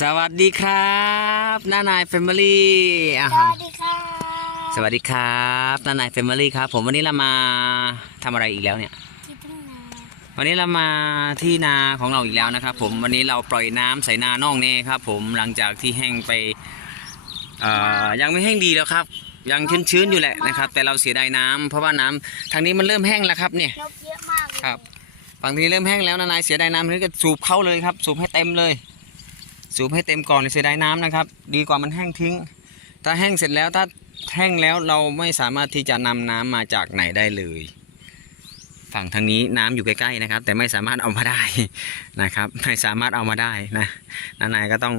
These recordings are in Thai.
สวัสดีครับน้านายแฟมิลี่อะสวัสดีค่ะสวัสดีครับน้านายแฟมิลี่ครับ ผมวันนี้เรามาทำอะไรอีกแล้วเนี่ยที่ทุ่งนาวันนี้เรามาที่นาของเราอีกแล้วนะครับ ผมวันนี้เราปล่อยน้ำใส่นาน่องเน่ครับ ผมหลังจากที่แห้งไปเอ่อยังไม่แห้งดีแล้วครับ ยังชื้นๆอยู่แหละนะครับ แต่เราเสียดายน้ำเพราะว่าน้ำทางนี้มันเริ่มแห้งแล้วครับเนี่ยนกเยอะมากเลยครับฝั่งนี้เริ่มแห้งแล้วนานายเสียดายน้ำนี่ก็สูบเข้าเลยครับ สูบให้เต็มเลย สูบให้เต็มก่อนเลยเสียดายน้ำนะครับ ดีกว่ามันแห้งทิ้ง ถ้าแห้งเสร็จแล้วถ้าแห้งแล้วเราไม่สามารถที่จะนำน้ำมาจากไหนได้เลย ฝั่งทางนี้น้ำอยู่ใกล้ๆนะครับ แต่ไม่สามารถเอามาได้นะครับ ไม่สามารถเอามาได้นะนานายก็ต้อง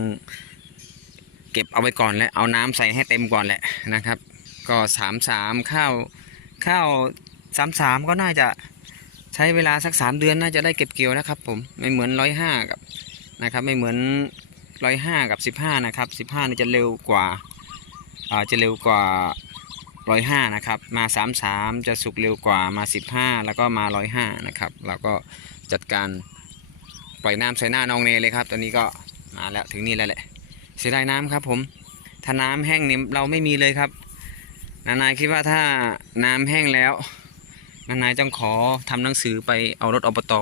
เก็บเอาไว้ก่อนและเอาน้ำใส่ให้เต็มก่อนแหละนะครับ ก็สามสามข้าวข้าวสามสามก็น่าจะใช้เวลาสักสามเดือนน่าจะได้เก็บเกี่ยวนะครับ ผมไม่เหมือนร้อยห้ากับนะครับ ไม่เหมือน ร้อยห้ากับสิบห้านะครับสิบห้านี่จะเร็วกว่าอ่าจะเร็วกว่าร้อยห้านะครับมาสามสามจะสุกเร็วกว่ามาสิบห้าแล้วก็มาร้อยห้านะครับเราก็จัดการปล่อยน้ำใส่หน้าน้องเนเลยครับตอนนี้ก็มาแล้วถึงนี่แล้วแหละเสียดายน้ำครับผมถ้าน้ำแห้งนี่เราไม่มีเลยครับนานายคิดว่าถ้าน้ำแห้งแล้วนานายต้องขอทำหนังสือไปเอารถอบต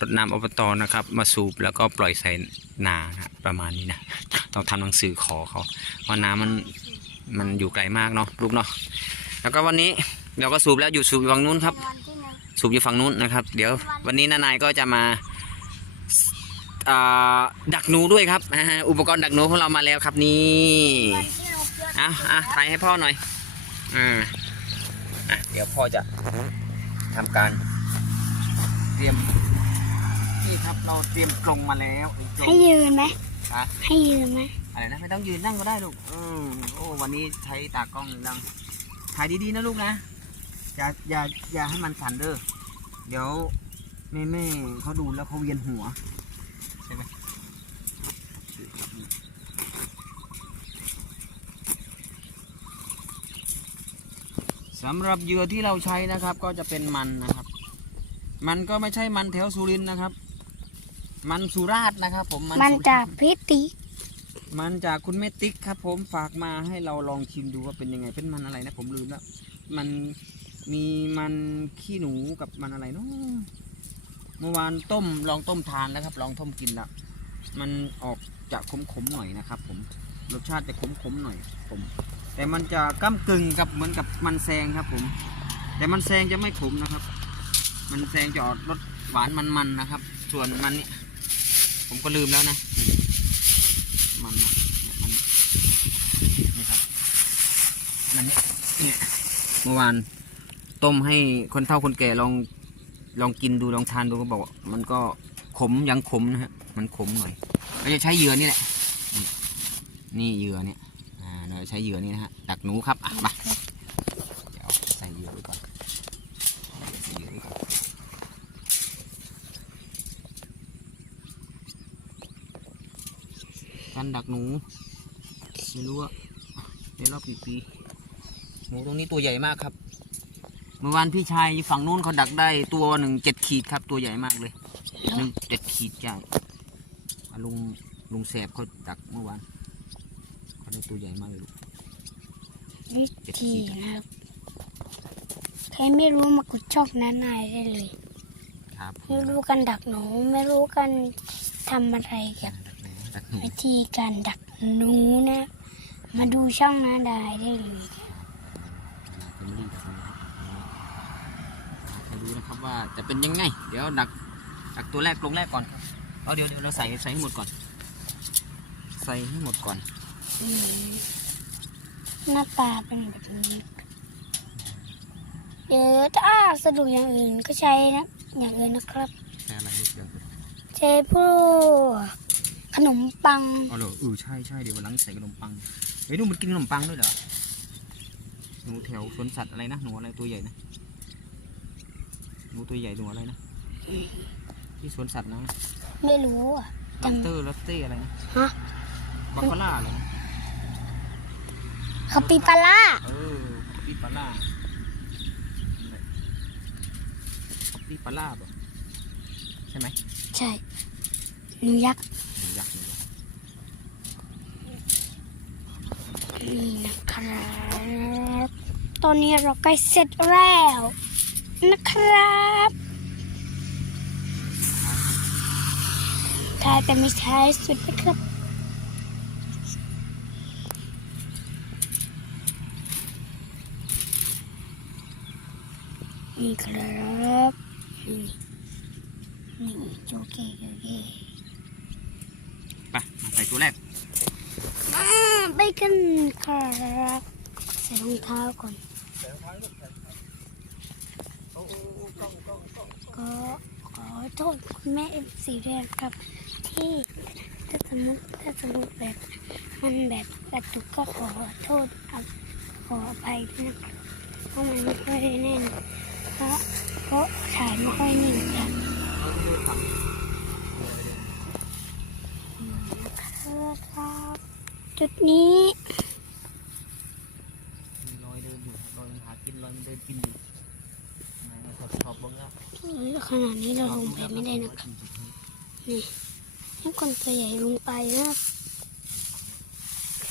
รถน้ำอบตนะครับ มาสูบแล้วก็ปล่อยใส่ นานะประมาณนี้นะต้องทำหนังสือขอเขาว่าน้ำมันมันอยู่ไกลมากเนาะลูกเนาะแล้วก็วันนี้เราก็สูบแล้วอยู่สูบอยู่ฝั่งนู้นครับ สูบอยู่ฝั่งนู้นนะครับ เดี๋ยววันนี้นานายก็จะมาดักหนูด้วยครับอุปกรณ์ดักหนูของเรามาแล้วครับนี่เอะอะอะถ่ายให้พ่อหน่อยอ่าอะเดี๋ยวพ่อจะทำการเตรียม นี่ครับ เราเตรียมกรงมาแล้วกรงให้ยืนไหมฮะให้ยืนไหมอะไรนะไม่ต้องยืนนั่งก็ได้ลูกอืมโอ้วันนี้ใช้ตากล้องลังถ่ายดีๆนะลูกนะอย่าอย่าอย่าให้มันสั่นเด้อเดี๋ยวแม่แม่ๆเขาดูแล้วเขาเวียนหัวใช่ไหมสำหรับเหยื่อที่เราใช้นะครับ ก็จะเป็นมันนะครับ มันก็ไม่ใช่มันแถวสุรินทร์นะครับ มันสุราษฎร์นะครับ ผมมันสุราษฎร์จากพิติมันจากคุณแม่ติ๊กครับ ผมฝากมาให้เราลองชิมดูว่าเป็นยังไงเป็นมันอะไรนะ ผมลืมแล้วมันมีมันขี้หนูกับมันอะไรเนาะเมื่อวานต้มลองต้มทานแล้วครับ ลองต้มกินแล้วมันออกจะขมๆหน่อยนะครับ ผมรสชาติจะขมๆหน่อย ผม แต่มันจะก้ากึ่งกับเหมือนกับมันแซงครับ ผม แต่มันแซงจะไม่ขมนะครับ มันแซงจะออกรสหวานมันๆนะครับ ส่วนมันนี่ ผมก็ลืมแล้วนะ มันมันนี่ครับมันเนี่ยเมื่อวานต้มให้คนเฒ่าคนแก่ลองลองกินดูลองทานดูก็บอกว่ามันก็ขมยังขมนะฮะมันขมหน่อยเราจะใช้เหยื่อนี่แหละ นี่นี่เหยื่อเนี่ยอ่าเราจะใช้เหยื่อนี่นะฮะดักหนูครับอะมาเดี๋ยวใส่เหยื่อไว้ก่อนใส่เหยื่อไว้ก่อนการดักหนู ไม่รู้ว่าในรอบกี่ปี หนูตรงนี้ตัวใหญ่มากครับ เมื่อวานพี่ชายอยู่ฝั่งนู้นเขาดักได้ตัวหนึ่งเจ็ดขีดครับ ตัวใหญ่มากเลยหนึ่งเจ็ดขีดใหญ่อะลุงลุงแสบเขาดักเมื่อวานเขาได้ตัวใหญ่มากเลยลูกพิตินะครับ ใครไม่รู้มากดช่องนั้นนายได้เลย ครับ ไม่รู้กันดักหนู ไม่รู้กันทำอะไรเกี่ยวกับดั กหนูวิธีการดักหนูนะ มาดูช่องนาดายได้เลยแฟมิลี่ดักหนูครับมาดูนะครับว่าจะเป็นยังไง เดี๋ยวดักดักตัวแรกลงแรกก่อนครับเอาเดี๋ยวเดี๋ยวเราใส่ใส่ให้หมดก่อน ใส่ให้หมดก่อน อืมหน้าตาเป็นแบบนี้เดี๋ยวถ้าสะดวกอย่างอื่นก็ใช้นะ อย่างอื่นนะครับใช่อะไรลูกเดี๋ยว ใช้พวก ขนมปังเอาเลยเออใช่ใช่เดี๋ยววันหลังใส่ขนมปังเฮ้ยหนูมันกินขนมปังด้วยเหรอหนูแถวสวนสัตว์อะไรนะหนูอะไรตัวใหญ่นะหนูตัวใหญ่หนูอะไรนะที่สวนสัตว์นะไม่รู้อะลัตเตอร์ลัตเต้อะไรนะฮะบัฟฟาล่าอะไรนะคาปิปาร่าเออคอปปี้ปลาล่าคอปปี้ปลาล่าป่ะใช่ไหมใช่หนูยักษ์หนู ยักษ์นี่นะครับตอนนี้เราใกล้เสร็จแล้ว นะครับท้ายแต่ไม่ท้ายสุดนะครับนี่ครับนี่นี่โอเคโอเค ตัวแรกไปกันครับใส่รองเท้าก่อนก็ขอโทษคุณแม่เอ็มซีด้วยครับ ที่ถ้าสมมติถ้าสมมติแบบมันแบบกระตุกก็ขอโทษขออภัยด้วยนะครับเพราะมันไม่ค่อยแน่นเพราะเพราะถ่ายไม่ค่อยนิ่งครับ ครับ จุดนี้มีรอยเดินอยู่รอยมันหากินรอยมันเดินกินอยู่มาขอบขอบบ้างละขนาดนี้เราลงไปไม่ได้นะครับ นี่ให้คนตัวใหญ่ลงไปนะครับ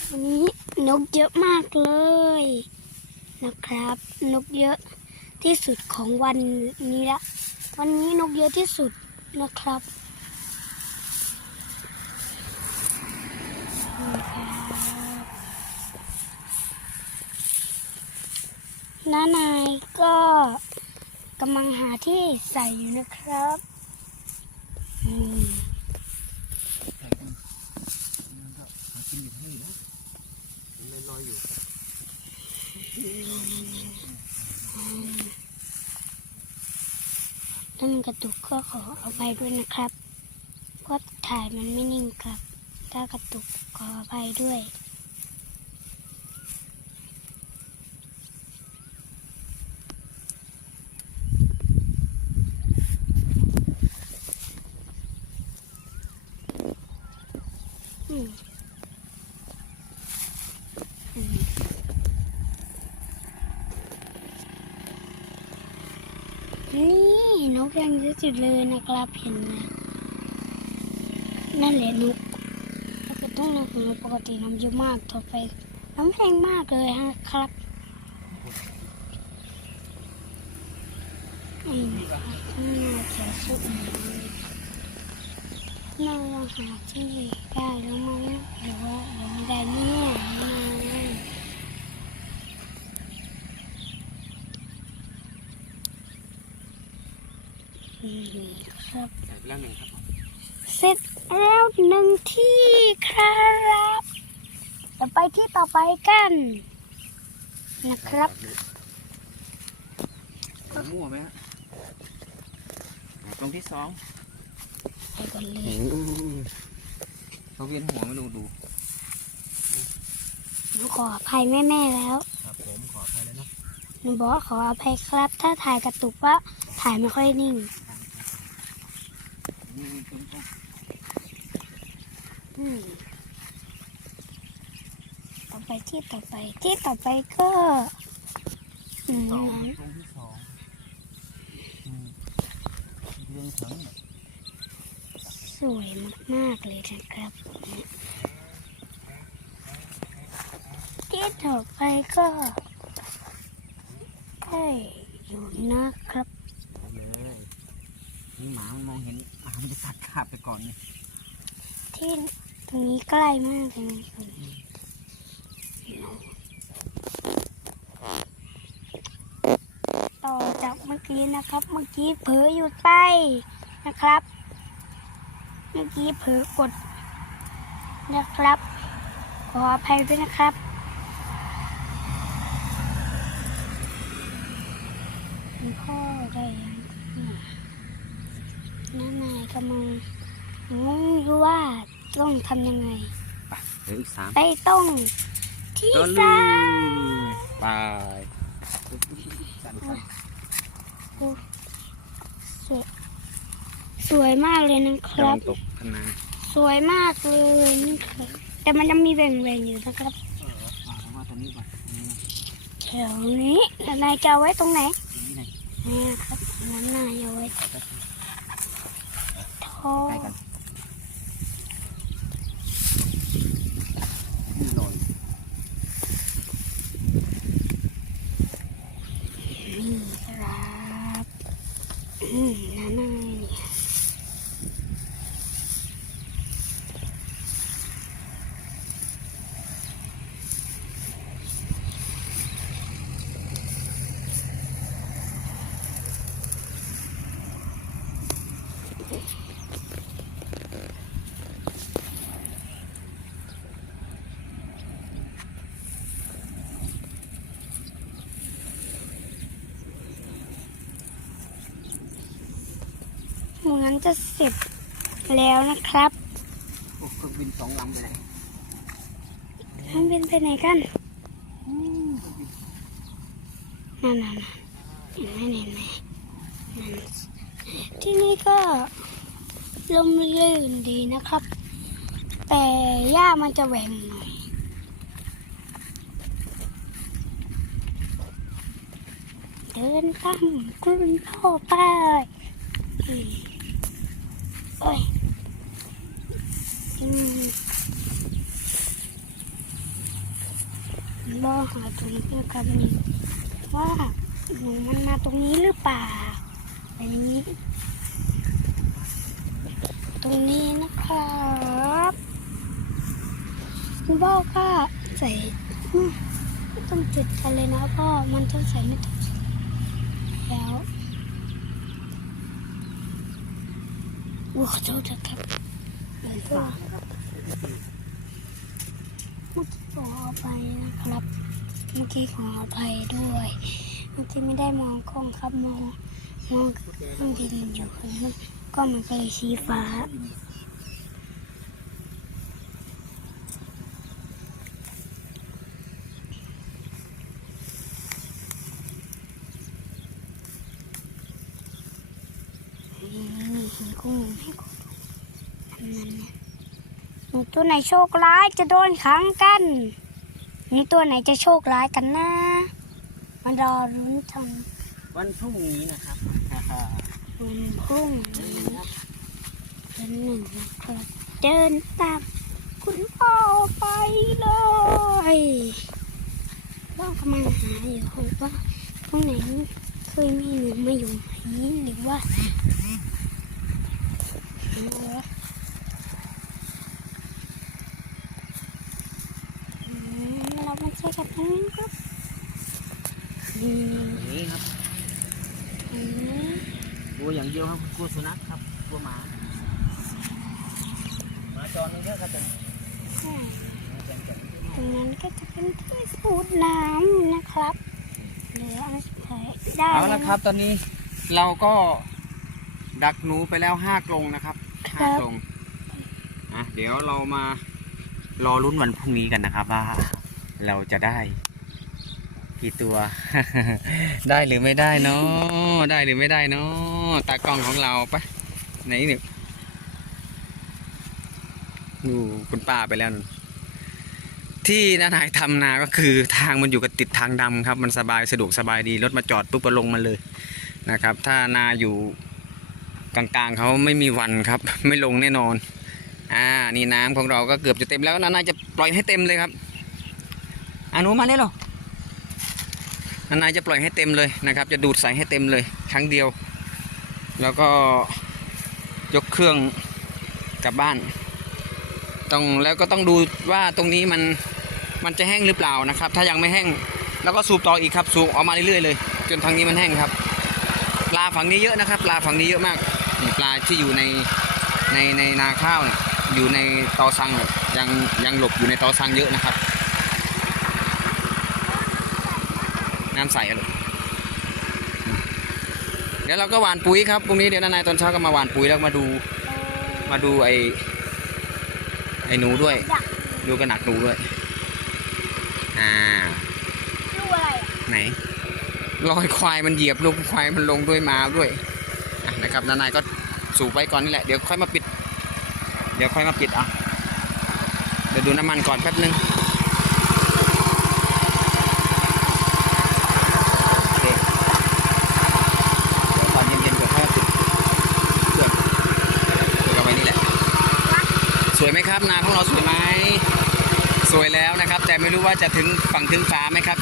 วันนี้นกเยอะมากเลย นะครับ นกเยอะที่สุดของวันนี้ละ วันนี้นกเยอะที่สุดนะครับนี่ครับ น้านายก็กำลังหาที่ใส่อยู่นะครับอืมกินอยู่ให้นะมันลอยอยู่ถ้ามันกระตุกก็ขอเอภัยด้วยนะครับเพราะถ่ายมันไม่นิ่งครับ ถ้ากระตุกขออภัยด้วย อืมอืม นี่นกยังเยอะจุดเลยนะครับเห็นไหมนั่นแหละนกถ้าเกิดต้องนกของเราปกติน้ำเยอะมากต่อไปน้ำแพงมากเลยฮะครับอืมข้างหน้าเขียวสุดเลยน่าลองหาที่ได้แล้วมั้งหรือว่าหรือไม่ได้เนี่ยไม่ได้อืมครับ ใส่ ไปแล้วหนึ่งครับผมเสร็จแล้วหนึ่งที่ครับจะไปที่ต่อไปกันนะครับเอามั่วไหมฮะตรงที่สองไปก่อนเลยเขาเวียนหัวมาดูดูหนูขออภัยแม่ๆแล้วครับผมขออภัยแล้วนะหนูบอกว่าขออภัยครับ ถ้าถ่ายกระตุกว่าถ่ายไม่ค่อยนิ่งนี่ ต่อไปที่ต่อไปที่ต่อไปก็อืมสองตรงที่สองอืมเรื่องถึงสวยมากๆเลยนะครับ ที่ต่อไปก็ได้อยู่นะครับ เลยนี่หมามันมองเห็นหมา มันจะตัดขาบไปก่อนเนี่ยที่ตรงนี้ใกล้มากเลยนะครับต่อจากเมื่อกี้นะครับ เมื่อกี้เผลอหยุดไปนะครับ เมื่อกี้เผลอกดนะครับ ขออภัยด้วยนะครับพ่อได้ยัง น้านายกำลังงงอยู่ว่าต้องทำยังไงเหลืออีกสามไปต้องที่ตัวสาลูมไปสั่นสั่นสวยสวยมากเลยนะคระรัวับงตกข้างในสวยมากเลยนี่ครับแต่มันยังมีแบ่งๆอยู่นะครับเออเอาว่าตรงนี้ก่อนตรงนี้นะแถวนี้แล้วนายจะเอาไว้ตรงไหนตรงนี้ไหนนี่ครับงั้นนายเอาไว้ ขอแป๊บ ท่อ ใกล้กันนี่ลอย มันจะเสร็จแล้วนะครับโอ้เครื่องบินสองลำไปไหนมันเป็นไปไหนกันนั่นนั่นเห็นไหมเห็นไหมนั่นที่นี่ก็ลมลื่นดีนะครับ แต่หญ้ามันจะแหว่งหน่อยเดินตามคุณพ่อไปอืม โอ้ยอืมองหาตรงนี้กันนี่ว่าหนูมันมาตรงนี้หรือเปล่าอันนี้ ตรงนี้นะครับคุณพ่อก็ใส่ไม่ต้องจุดกันเลยนะพ่อมันต้องใส่ไม่ต้องแล้ว อ้ขอโทษนะครับเดี๋ยวก็เมื่อกี้ขออภัยนะครับ เมื่อกี้ขออภัยด้วยเมื่อกี้ไม่ได้มองกล้องครับมองมองเครื่องบินอยู่ข้างหน้าก็มันก็เลยชี้ฟ้า นี่เห็นกุ้งให้กุ้งทำนั้นนะ หนูตัวไหนโชคร้ายจะโดนขังกันหนูตัวไหนจะโชคร้ายกันนะมารอรุ้นทวันพรุ่งนี้นะครับำวันพุ่งนี้เดือนหนึ่งนะครับเดินตามคุณพ่อไปเลยพ่อกำลังหาอยู่ว่าตรงไหนเคยมีหนูมาอยู่ไหมหรือว่า อืมเรามาเช็คกันตรงนี้ครับอืมนี่ครับอืมกลัวอย่างเดียวครับกลัวสุนัขครับกลัวหมาหมาจรนี่เยอะครับผมใช่ตรงนั้นก็จะเป็นที่สูดน้ำนะครับเหลืออะไรได้เอาละครับ ตอนนี้เราก็ดักหนูไปแล้วห้ากรงนะครับห้ากรงอะเดี๋ยวเรามารอรุ้นวันพรุ่งนี้กันนะครับว่า เราจะได้กี่ตัว ได้หรือไม่ได้เนาะได้หรือไม่ได้เนาะตากล้องของเราปะไหนเนี่ยดูคุณป้าไปแล้วที่นานายทำนาก็คือทางมันอยู่กับติดทางดำครับ มันสบายสะดวกสบายดีรถมาจอดปุ๊บก็ลงมาเลยนะครับ ถ้านาอยู่กลางๆเขาไม่มีวันครับ ไม่ลงแน่นอนอ่านี่น้ำของเราก็เกือบจะเต็มแล้วนานายจะปล่อยให้เต็มเลยครับ อาหนูมาเลยเหรอนานายจะปล่อยให้เต็มเลยนะครับ จะดูดใส่ให้เต็มเลยครั้งเดียว แล้วก็ยกเครื่องกลับบ้านต้องแล้วก็ต้องดูว่าตรงนี้มันมันจะแห้งหรือเปล่านะครับ ถ้ายังไม่แห้งแล้วก็สูบต่ออีกครับ สูบออกมาเรื่อยๆเลย จนทางนี้มันแห้งครับ ปลาฝั่งนี้เยอะนะครับ ปลาฝั่งนี้เยอะมากปลาที่อยู่ในในในนาข้าวเนี่ยอยู่ในตอซังยังยังหลบอยู่ในตอซังเยอะนะครับ น้ำใสอะลูกเดี๋ยวเราก็หว่านปุ๋ยครับพรุ่งนี้เดี๋ยวนายตอนเช้าก็มาหว่านปุ๋ยแล้วมาดูมาดูไอไอหนูด้วยอยากดูกระหนักหนูด้วย อ่ารู้อะไรอะไหนรอยควายมันเหยียบลูกควายมันลงด้วยมาด้วยอะนะครับนานายก็สูบไว้ก่อนนี่แหละเดี๋ยวค่อยมาปิด เดี๋ยวค่อยมาปิดอะเดี๋ยวดูน้ำมันก่อนแป๊บนึงโอเคเดี๋ยวตอนเย็นๆก่อนค่อยมาปิดเครื่องเครื่องเอาไว้นี่แหละ สวย ไหมครับ นาของเราสวยไหมสวยแล้วนะครับ แต่ไม่รู้ว่าจะถึงฝั่งถึงฟ้าไหมครับ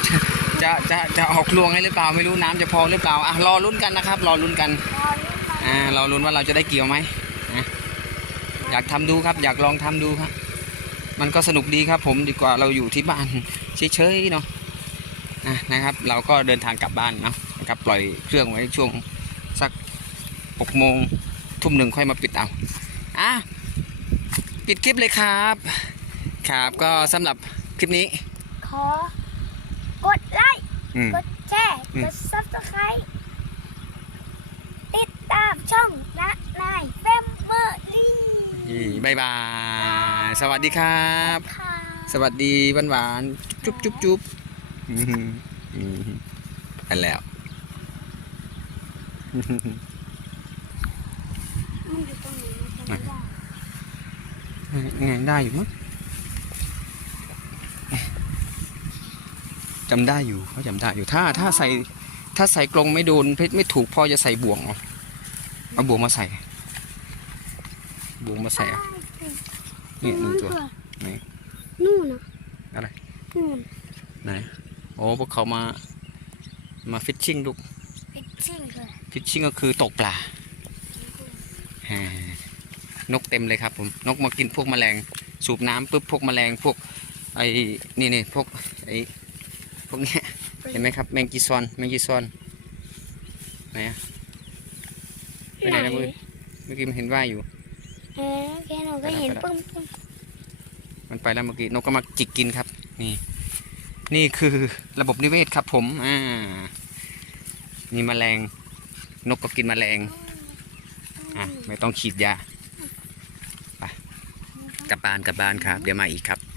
จะจะจะออกลวงให้หรือเปล่าไม่รู้น้ำจะพอหรือเปล่าอะรอลุ้นกันนะครับ รอลุ้นกันรอรู้กันอ่ารอลุ้นว่าเราจะได้เกี่ยวไหมนะอยากทำดูครับ อยากลองทำดูครับ มันก็สนุกดีครับ ผมดีกว่าเราอยู่ที่บ้านเฉยๆเนาะอะนะครับ เราก็เดินทางกลับบ้านเนาะนะครับปล่อยเครื่องไว้ช่วงสักหกโมงทุ่มหนึ่งค่อยมาปิดเอาอะ ปิดคลิปเลยครับ ครับก็สำหรับคลิปนี้ ขอ กดไลค์ อืม กดแชร์ อืม กดซับสไครต์ติดตามช่องนะนายเฟบายบาย สวัสดีครับ ค่ะ สวัสดีหวานหวานๆจุ๊บจุ๊บจุ๊บอืมอืมอันแล้ว มันอยู่ตรงไหนนะจำ ไม่ได้ไงได้อยู่มั้งจำได้อยู่เขาจำได้อยู่ถ้าถ้าใส่ถ้าใส่กรงไม่โดนเพชรไม่ถูกพ่อจะใส่บ่วงเอาเอาบ่วงมาใส่บ่วงมาใส่เอาเนี่ยหนึ่งตัวไหนนู่นนะอะไรนู่นไหนโอ้พวกเขามามาฟิชชิ่งลูกเป็นชิ่งเลยฟิชชิ่งก็คือตกปลาฮ่า นกเต็มเลยครับผมนกมากินพวกแมลง สูบน้ำปุ๊บพวกแมลงพวกไอ้นี่นี่พวกไอ้พวกเนี้ยเห็นไหมครับ แมงกีซอนแมงกีซอนไหนอะไปไหนนะมือเมื่อกี้มันเห็นว่ายอยู่เออแค่หนูก็เห็นปึ้มปึ้มมันไปแล้วเมื่อกี้นกก็มาจิกกินครับ นี่ นี่คือระบบนิเวศครับ ผมอ่ามีแมลงนกก็กินแมลงอะไม่ต้องฉีดยาไปานกลับบ้านครับ เดี๋ยวมาอีกครับ